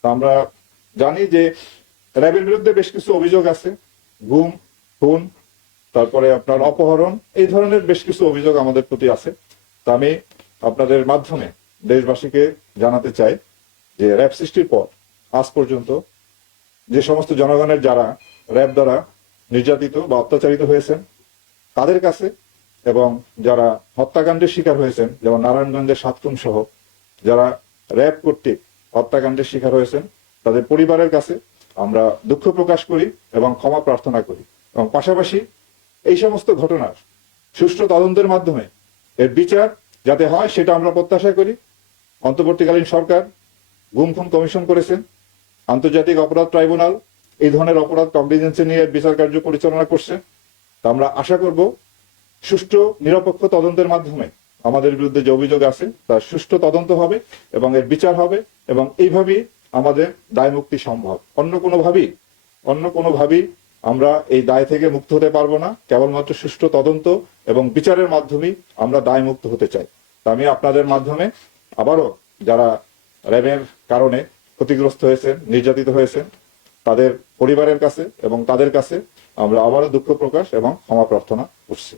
তো আমরা জানি যে র্যাবের বিরুদ্ধে বেশ কিছু অভিযোগ আছে, গুম, খুন, তারপরে আপনার অপহরণ, এই ধরনের বেশ কিছু অভিযোগ আমাদের প্রতি আছে। তা আমি আপনাদের মাধ্যমে দেশবাসীকে জানাতে চাই যে র্যাব সৃষ্টির পর আজ পর্যন্ত যে সমস্ত জনগণের যারা র্যাব দ্বারা নির্যাতিত বা অত্যাচারিত হয়েছেন তাদের কাছে, এবং যারা হত্যাকাণ্ডের শিকার হয়েছেন যেমন নারায়ণগঞ্জের 7 খুন সহ যারা র্যাব কর্তৃক হত্যাকাণ্ডের শিকার হয়েছেন তাদের পরিবারের কাছে আমরা দুঃখ প্রকাশ করি এবং ক্ষমা প্রার্থনা করি, এবং পাশাপাশি এই সমস্ত ঘটনার সুষ্ঠু তদন্তের মাধ্যমে এর বিচার যাতে হয় সেটা আমরা প্রত্যাশা করি। অন্তর্বর্তীকালীন সরকার গুম খুন কমিশন করেছেন, আন্তর্জাতিক অপরাধ ট্রাইব্যুনাল এই ধরনের অপরাধ কগনিজেন্সে নিয়ে বিচার কার্য পরিচালনা করছে। তা আমরা আশা করব সুষ্ঠু নিরপেক্ষ তদন্তের মাধ্যমে আমাদের বিরুদ্ধে যে অভিযোগ আছে তার সুষ্ঠু তদন্ত হবে এবং এর বিচার হবে, এবং এইভাবেই আমাদের দায় মুক্তি সম্ভব। অন্য কোনোভাবেই আমরা এই দায় থেকে মুক্ত হতে পারবো না। কেবলমাত্র সুষ্ঠু তদন্ত এবং বিচারের মাধ্যমেই আমরা দায় মুক্ত হতে চাই। তা আমি আপনাদের মাধ্যমে আবারও যারা র্যাবের কারণে ক্ষতিগ্রস্ত হয়েছেন, নির্যাতিত হয়েছেন তাদের পরিবারের কাছে এবং তাদের কাছে আমরা আবারও দুঃখ প্রকাশ এবং ক্ষমা প্রার্থনা করছি।